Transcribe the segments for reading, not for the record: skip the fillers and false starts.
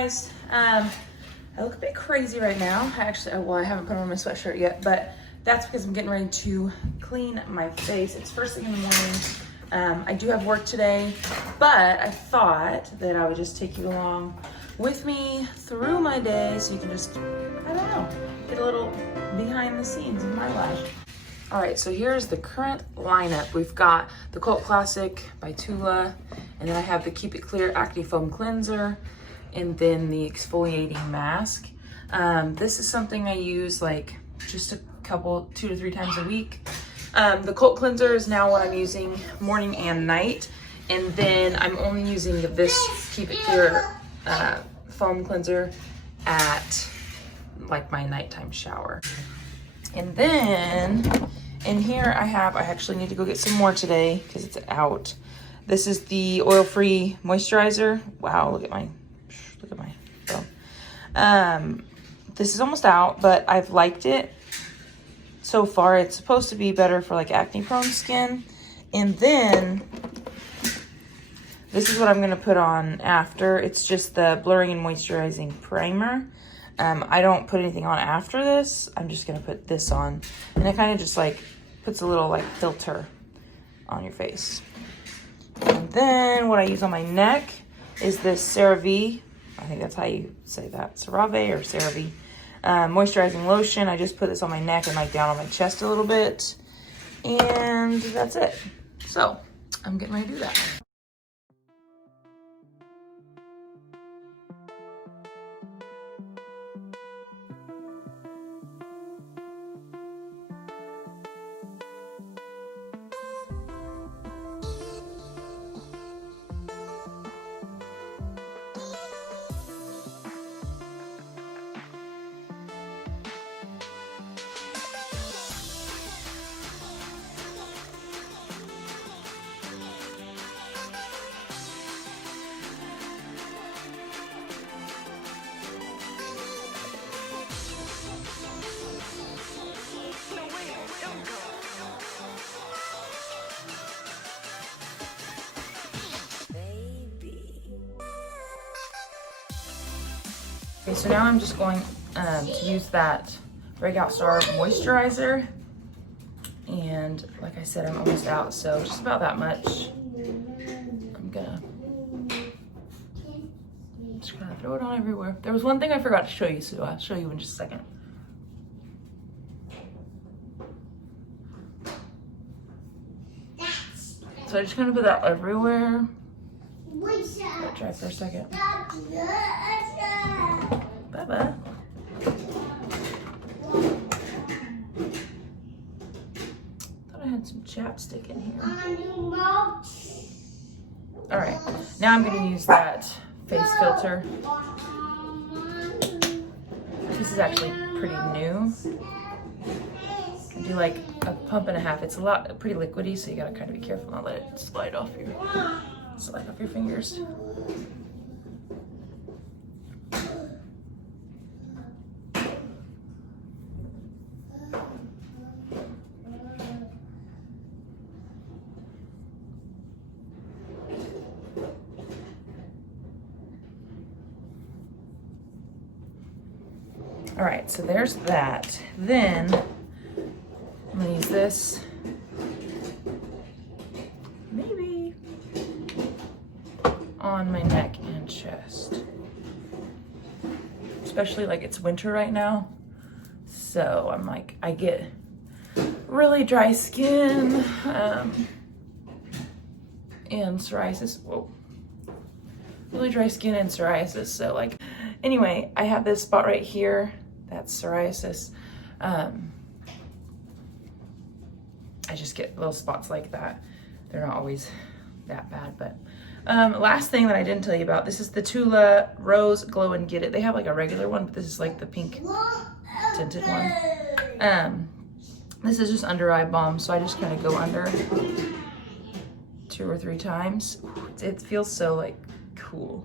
guys. I look a bit crazy right now. I haven't put on my sweatshirt yet, but that's because I'm getting ready to clean my face. It's first thing in the morning. I do have work today, but I thought that I would just take you along with me through my day so you can just, I don't know, get a little behind the scenes of my life. All right, so here's the current lineup. We've got the Cult Classic by Tula, and then I have the Keep It Clear Acne Foam Cleanser, and then the exfoliating mask. This is something I use like just a couple, 2 to 3 times a week. The Cult Cleanser is now what I'm using morning and night, and then I'm only using this Keep It Clear foam cleanser at like my nighttime shower. And then in here I actually need to go get some more today because it's out. This is the oil-free moisturizer. Wow, look at my phone. This is almost out, but I've liked it so far. It's supposed to be better for like acne prone skin. And then this is what I'm gonna put on after. It's just the blurring and moisturizing primer. I don't put anything on after this. I'm just gonna put this on. And it kind of just like puts a little like filter on your face. And then what I use on my neck is this CeraVe. I think that's how you say that. CeraVe or CeraVe. Moisturizing lotion. I just put this on my neck and like down on my chest a little bit. And that's it. So I'm getting ready to do that. Okay, so now I'm just going to use that Breakout Star moisturizer. And like I said, I'm almost out, so just about that much. I'm just gonna throw it on everywhere. There was one thing I forgot to show you, so I'll show you in just a second. So I just kind of put that everywhere. Let it dry for a second. Bye-bye. Thought I had some chapstick in here. All right, now I'm gonna use that face filter. This is actually pretty new. I do like a pump and a half. It's pretty liquidy, so you gotta kind of be careful not let it slide off your fingers. All right, so there's that. Then I'm gonna use this, maybe on my neck and chest. Especially like it's winter right now. So I'm like, I get really dry skin and psoriasis. Whoa. Really dry skin and psoriasis. So like, anyway, I have this spot right here. That's psoriasis. I just get little spots like that. They're not always that bad, but last thing that I didn't tell you about, this is the Tula Rose Glow and Get It. They have like a regular one, but this is like the pink tinted one. This is just under eye balm, so I just kind of go under 2 or 3 times. It feels so like cool.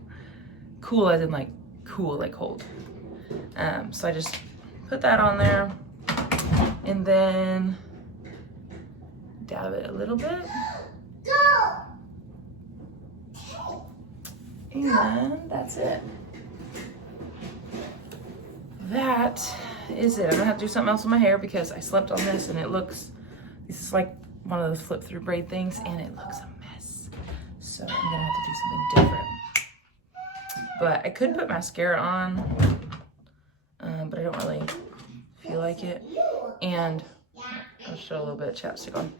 Cool as in like cool, like cold. So I just put that on there and then dab it a little bit. And that's it. that is it. I'm gonna have to do something else with my hair because I slept on this and this is like one of those flip through braid things and it looks a mess. So I'm gonna have to do something different. But I could put mascara on, but I don't really feel like it. And I'll show a little bit of chapstick on.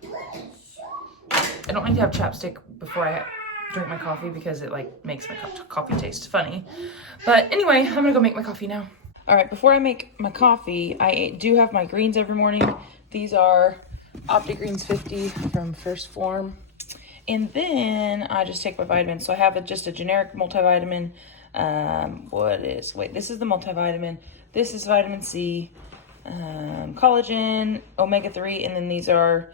I don't like to have chapstick before I drink my coffee because it like makes my coffee taste funny. But anyway, I'm gonna go make my coffee now. All right, before I make my coffee, I do have my greens every morning. These are Optic Greens 50 from First Form. And then I just take my vitamins. So I have just a generic multivitamin. This is the multivitamin. This is vitamin C, collagen, omega-3, and then these are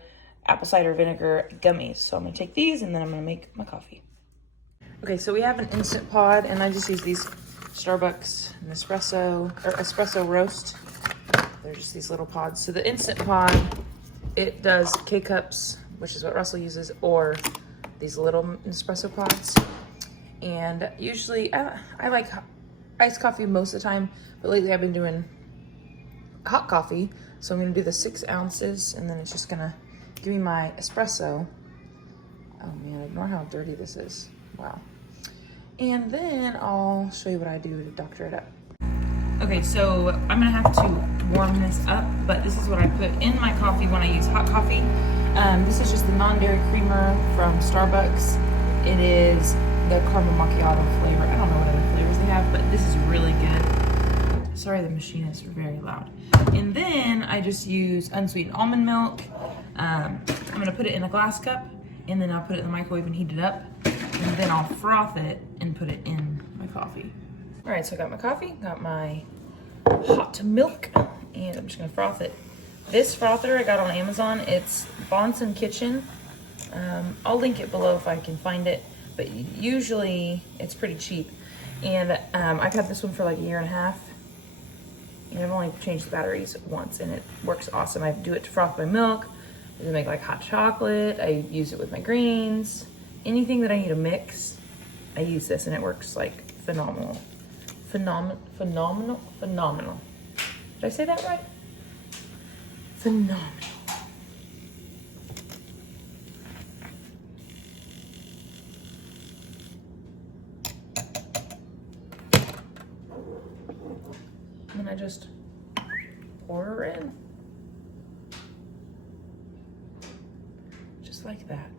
apple cider vinegar gummies. So I'm gonna take these and then I'm gonna make my coffee. Okay, so we have an Instant Pod and I just use these Starbucks espresso roast. They're just these little pods. So the Instant Pod, it does K-cups, which is what Russell uses, or these little espresso pods. And usually I like iced coffee most of the time, but lately I've been doing hot coffee. So I'm gonna do the 6 ounces and then it's just gonna give me my espresso. Oh man, ignore how dirty this is. Wow. And then I'll show you what I do to doctor it up. Okay, so I'm gonna have to warm this up, but this is what I put in my coffee when I use hot coffee. This is just the non-dairy creamer from Starbucks. It is the caramel macchiato flavor. I don't know what other flavors they have, but this is really good. Sorry, the machine is very loud. And then I just use unsweetened almond milk. I'm gonna put it in a glass cup and then I'll put it in the microwave and heat it up. And then I'll froth it and put it in my coffee. All right, so I got my coffee, got my hot milk, and I'm just gonna froth it. This frother I got on Amazon, it's Bonson Kitchen. I'll link it below if I can find it, but usually it's pretty cheap. And I've had this one for like 1.5 years, and I've only changed the batteries once, and it works awesome. I do it to froth my milk, I make like hot chocolate, I use it with my greens. Anything that I need to mix, I use this, and it works like phenomenal. Phenomenal. Did I say that right? Phenomenal. And then I just pour her in. Just like that.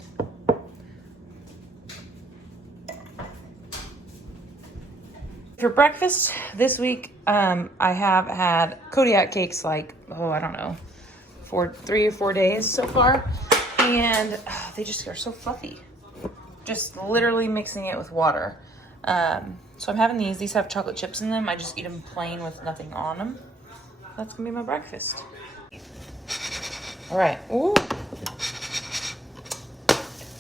For breakfast this week, I have had Kodiak cakes like, I don't know, 3 or 4 days so far. And they just are so fluffy. Just literally mixing it with water. So I'm having these. These have chocolate chips in them. I just eat them plain with nothing on them. That's gonna be my breakfast. All right. Ooh.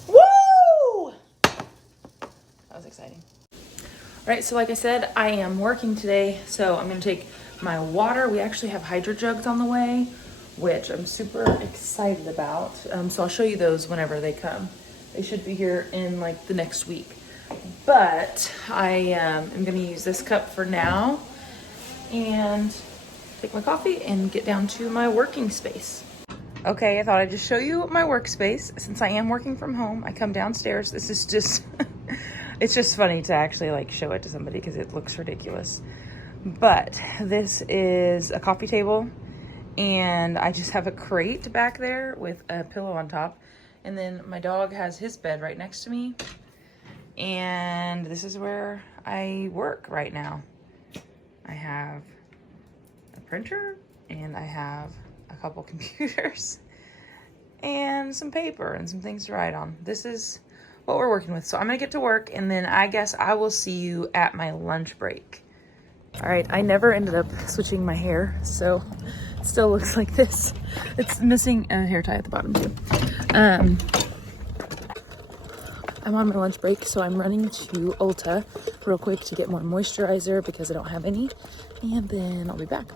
Woo! That was exciting. All right, so like I said, I am working today, so I'm gonna take my water. We actually have hydro jugs on the way, which I'm super excited about. So I'll show you those whenever they come. They should be here in like the next week. But I am gonna use this cup for now and take my coffee and get down to my working space. Okay, I thought I'd just show you my workspace. Since I am working from home, I come downstairs. This is just, it's just funny to actually like show it to somebody because it looks ridiculous. But this is a coffee table and I just have a crate back there with a pillow on top. And then my dog has his bed right next to me. And this is where I work right now. I have a printer and I have a couple computers and some paper and some things to write on. This is what we're working with. So I'm gonna get to work and then I guess I will see you at my lunch break. All right, I never ended up switching my hair, so it still looks like this. It's missing a hair tie at the bottom too. I'm on my lunch break, so I'm running to Ulta real quick to get more moisturizer because I don't have any, and then I'll be back.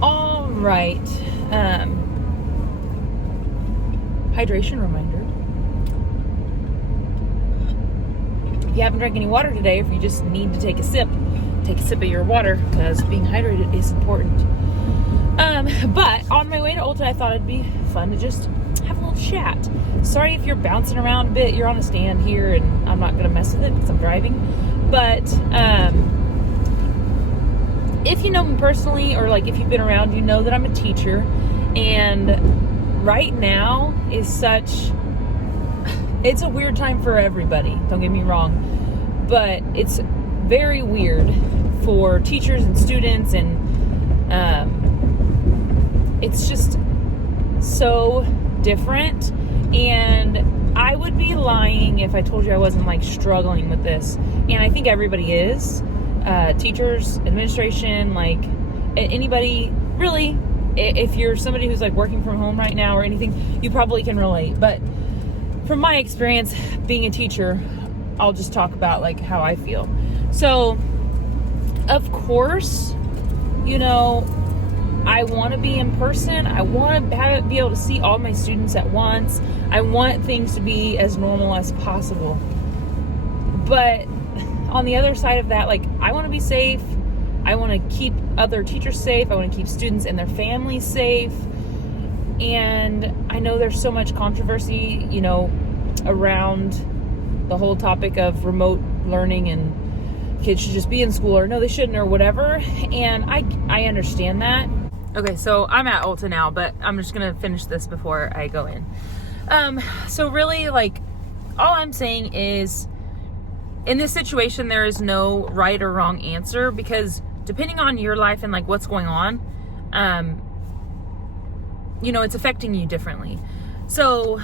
All right, hydration reminder. If you haven't drank any water today, or if you just need to take a sip take a sip of your water because being hydrated is important. But on my way to Ulta, I thought it'd be fun to just have a little chat. Sorry if you're bouncing around a bit. You're on a stand here, and I'm not going to mess with it because I'm driving. But if you know me personally, or like if you've been around, you know that I'm a teacher. And right now is it's a weird time for everybody. Don't get me wrong. But it's very weird for teachers and students, and it's just so different. And I would be lying if I told you I wasn't like struggling with this. And I think everybody is. Teachers, administration, like anybody really. If you're somebody who's like working from home right now or anything, you probably can relate. But from my experience being a teacher, I'll just talk about like how I feel. So, of course, you know, I want to be in person. I want to be able to see all my students at once. I want things to be as normal as possible. But on the other side of that, like, I want to be safe. I want to keep other teachers safe. I want to keep students and their families safe. And I know there's so much controversy, you know, around the whole topic of remote learning and kids should just be in school, or no, they shouldn't, or whatever. And I understand that. Okay, so I'm at Ulta now, but I'm just going to finish this before I go in. So really, like, all I'm saying is, in this situation, there is no right or wrong answer, because depending on your life and like what's going on, you know, it's affecting you differently. So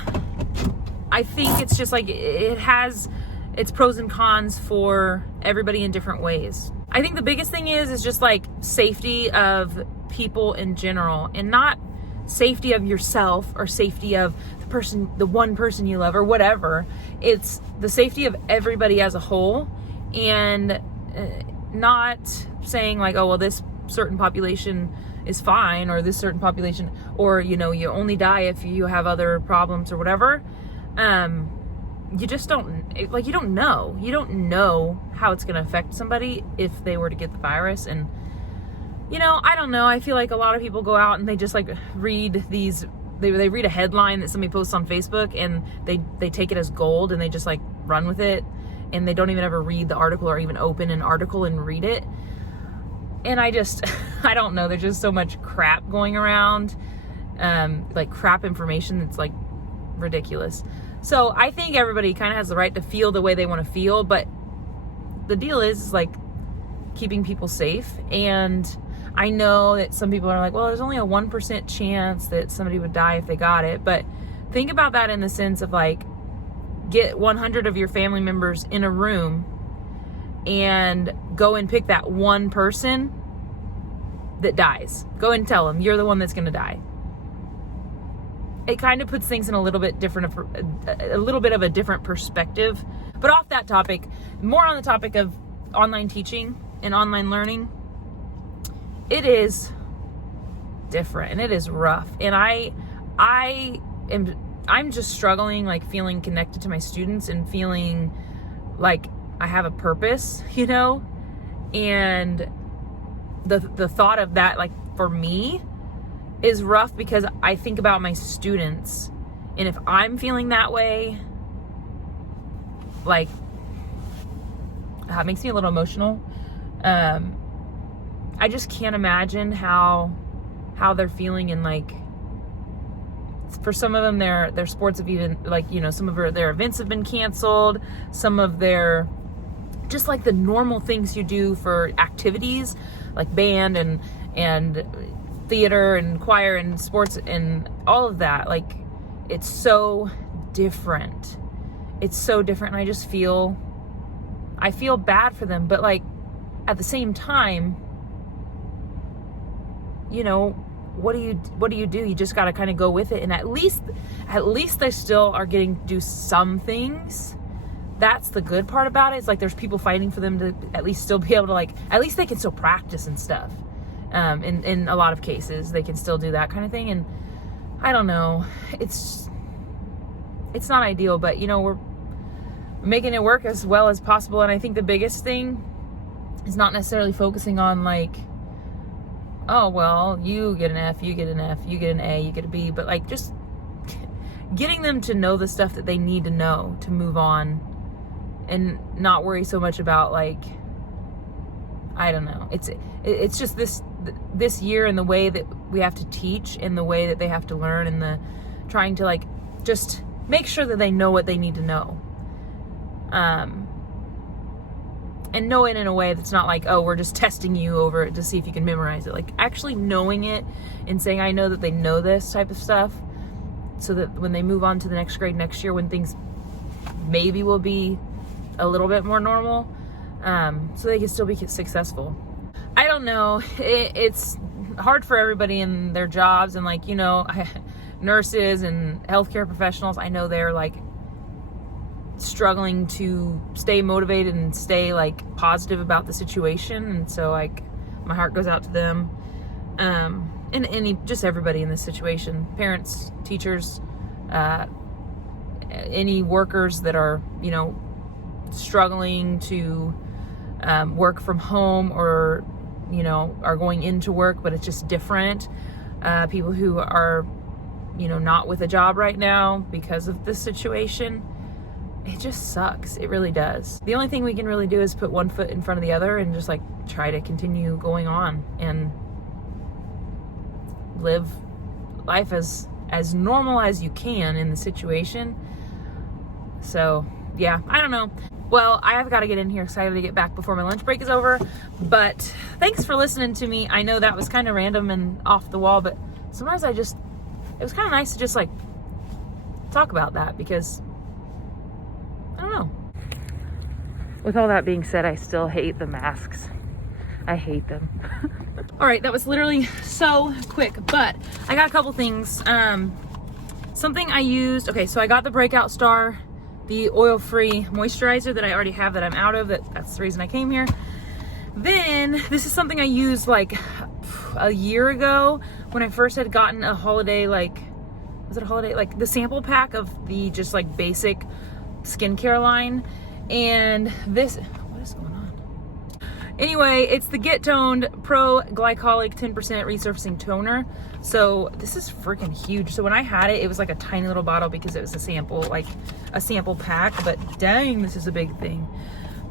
I think it's just like, it has its pros and cons for everybody in different ways. I think the biggest thing is just like safety of people in general, and not safety of yourself or safety of the one person you love or whatever. It's the safety of everybody as a whole, and not saying like, oh, well, this certain population is fine, or this certain population, or, you know, you only die if you have other problems or whatever. You just don't, like, you don't know how it's going to affect somebody if they were to get the virus. And, you know, I don't know. I feel like a lot of people go out and they just like read these, they read a headline that somebody posts on Facebook, and they take it as gold, and they just like run with it, and they don't even ever read the article or even open an article and read it. And I don't know. There's just so much crap going around, like crap information that's like ridiculous. So I think everybody kind of has the right to feel the way they want to feel, but the deal is like keeping people safe. And I know that some people are like, well, there's only a 1% chance that somebody would die if they got it. But think about that in the sense of like, get 100 of your family members in a room and go and pick that one person that dies. Go and tell them you're the one that's going to die. It kind of puts things in a little bit of a different perspective. But off that topic, more on the topic of online teaching and online learning, it is different and it is rough. And I'm just struggling, like feeling connected to my students and feeling like I have a purpose, you know? And the thought of that, like, for me, is rough, because I think about my students, and if I'm feeling that way, like, it makes me a little emotional. I just can't imagine how they're feeling, and like, for some of them, their sports have even, like, you know, some of their events have been canceled. Some of their, just like the normal things you do for activities, like band and theater and choir and sports and all of that. Like, it's so different. It's so different. And I feel bad for them, but like, at the same time, you know, what do you do? You just got to kind of go with it. And at least they still are getting to do some things. That's the good part about it. It's like there's people fighting for them to at least still be able to, like, at least they can still practice and stuff. In a lot of cases, they can still do that kind of thing. And I don't know, it's not ideal, but, you know, we're making it work as well as possible. And I think the biggest thing is not necessarily focusing on like, oh, well, you get an F, you get an F, you get an A, you get a B, but like just getting them to know the stuff that they need to know to move on and not worry so much about like, I don't know. It's just this year and the way that we have to teach and the way that they have to learn and the trying to like just make sure that they know what they need to know. And know it in a way that's not like, oh, we're just testing you over it to see if you can memorize it. Like actually knowing it and saying, I know that they know this type of stuff, so that when they move on to the next grade next year, when things maybe will be a little bit more normal, so they can still be successful. I don't know. It's hard for everybody in their jobs, and like, you know, nurses and healthcare professionals, I know they're like struggling to stay motivated and stay like positive about the situation, and so like my heart goes out to them, and just everybody in this situation, parents, teachers, any workers that are, you know, struggling to work from home, or you know, are going into work but it's just different, people who are, you know, not with a job right now because of this situation. It just sucks. It really does. The only thing we can really do is put one foot in front of the other and just like try to continue going on and live life as normal as you can in the situation. So yeah, I don't know. Well, I have got to get in here, excited to get back before my lunch break is over. But thanks for listening to me. I know that was kind of random and off the wall, but sometimes it was kind of nice to just like talk about that, because I don't know. With all that being said, I still hate the masks. I hate them. All right, that was literally so quick, but I got a couple things. Something I used, okay, so I got the Breakout Star, the oil-free moisturizer that I already have that I'm out of. That's the reason I came here. Then this is something I used like a year ago when I first had gotten a holiday, like, was it a holiday? Like the sample pack of the just like basic skincare line. And this, what is going on? Anyway, it's the Get Toned Pro Glycolic 10% Resurfacing Toner. So this is freaking huge. So when I had it, it was like a tiny little bottle because it was a sample, like a sample pack, but dang, this is a big thing.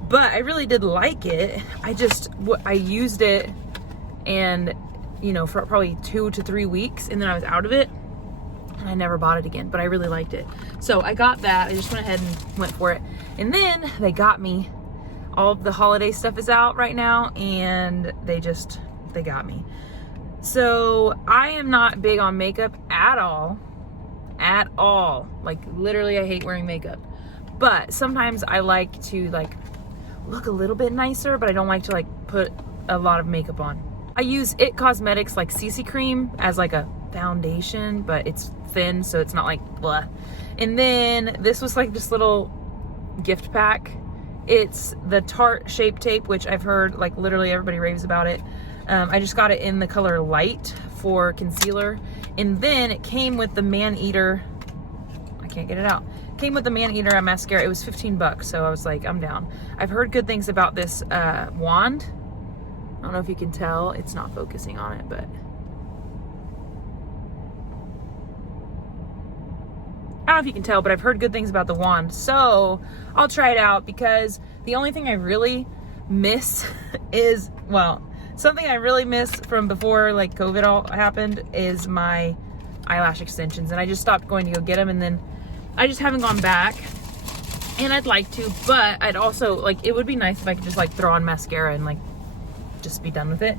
But I really did like it. I used it, and you know, for probably 2 to 3 weeks, and then I was out of it and I never bought it again, but I really liked it. So I got that. I just went ahead and went for it. And then they got me, all of the holiday stuff is out right now, and they got me. So I am not big on makeup at all. Like literally I hate wearing makeup. But sometimes I like to like look a little bit nicer, but I don't like to like put a lot of makeup on. I use IT Cosmetics like CC cream as like a foundation, but it's thin, so it's not like blah. And then this was like this little gift pack. It's the Tarte Shape Tape, which I've heard like literally everybody raves about it. I just got it in the color light for concealer. And then it came with the Man Eater, I can't get it out. Came with the Man Eater mascara. It was $15, so I was like, I'm down. I've heard good things about this wand. I don't know if you can tell, it's not focusing on it, but I don't know if you can tell, but I've heard good things about the wand. So I'll try it out, because the only thing I really miss is, well, something I really miss from before like COVID all happened is my eyelash extensions. And I just stopped going to go get them, and then I just haven't gone back. And I'd like to, but I'd also like, it would be nice if I could just like throw on mascara and like just be done with it.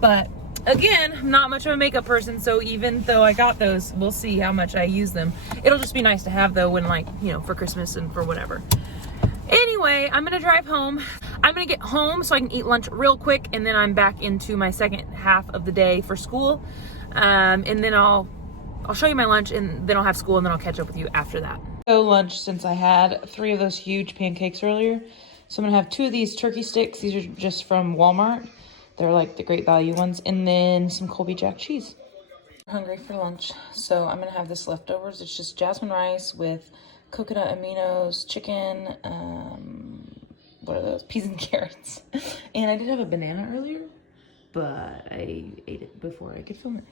But again, I'm not much of a makeup person, so even though I got those, we'll see how much I use them. It'll just be nice to have though when like, you know, for Christmas and for whatever. Anyway, I'm gonna drive home. I'm gonna get home so I can eat lunch real quick, and then I'm back into my second half of the day for school. And then I'll show you my lunch, and then I'll have school, and then I'll catch up with you after that. So lunch, since I had 3 of those huge pancakes earlier. So I'm gonna have 2 of these turkey sticks. These are just from Walmart. They're like the great value ones. And then some Colby Jack cheese. I'm hungry for lunch, so I'm gonna have this leftovers. It's just jasmine rice with coconut aminos, chicken, what are those? Peas and carrots. And I did have a banana earlier, but I ate it before I could film it.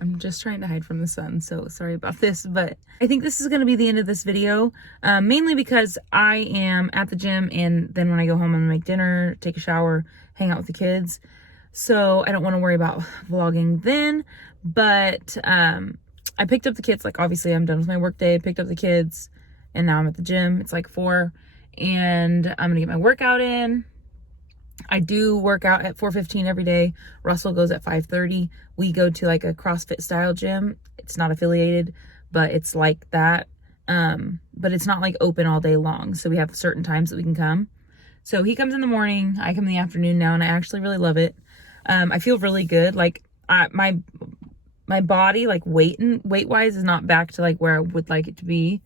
I'm just trying to hide from the sun, so sorry about this, but I think this is going to be the end of this video, mainly because I am at the gym, and then when I go home, I'm going to make dinner, take a shower, hang out with the kids, so I don't want to worry about vlogging then, but I picked up the kids, like obviously I'm done with my work day, picked up the kids, and now I'm at the gym. It's like 4, and I'm going to get my workout in. I do work out at 4:15 every day. Russell goes at 5:30. We go to like a CrossFit style gym. It's not affiliated, but it's like that. But it's not like open all day long. So we have certain times that we can come. So he comes in the morning, I come in the afternoon now, and I actually really love it. I feel really good. Like my body, like weight wise, is not back to like where I would like it to be.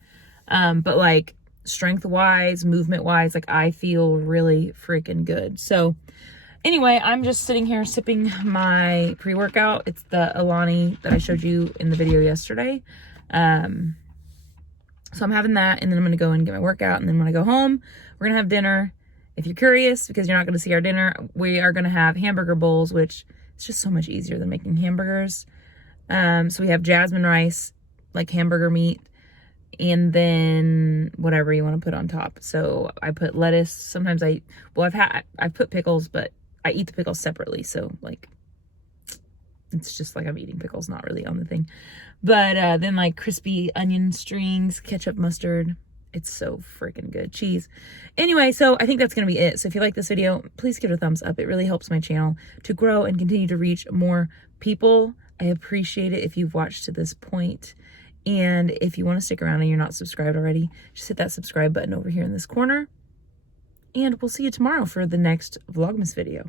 But like strength wise, movement wise, like I feel really freaking good. So anyway, I'm just sitting here sipping my pre-workout. It's the Alani that I showed you in the video yesterday. So I'm having that, and then I'm gonna go and get my workout, and then when I go home, we're gonna have dinner. If you're curious, because you're not gonna see our dinner, we are gonna have hamburger bowls, which is just so much easier than making hamburgers. So we have jasmine rice, like hamburger meat, and then whatever you want to put on top. So I put lettuce. Sometimes I've put pickles, but I eat the pickles separately. So like, it's just like I'm eating pickles, not really on the thing. But then like crispy onion strings, ketchup, mustard. It's so freaking good. Cheese. Anyway, so I think that's going to be it. So if you like this video, please give it a thumbs up. It really helps my channel to grow and continue to reach more people. I appreciate it if you've watched to this point. And if you want to stick around and you're not subscribed already, just hit that subscribe button over here in this corner. And we'll see you tomorrow for the next Vlogmas video.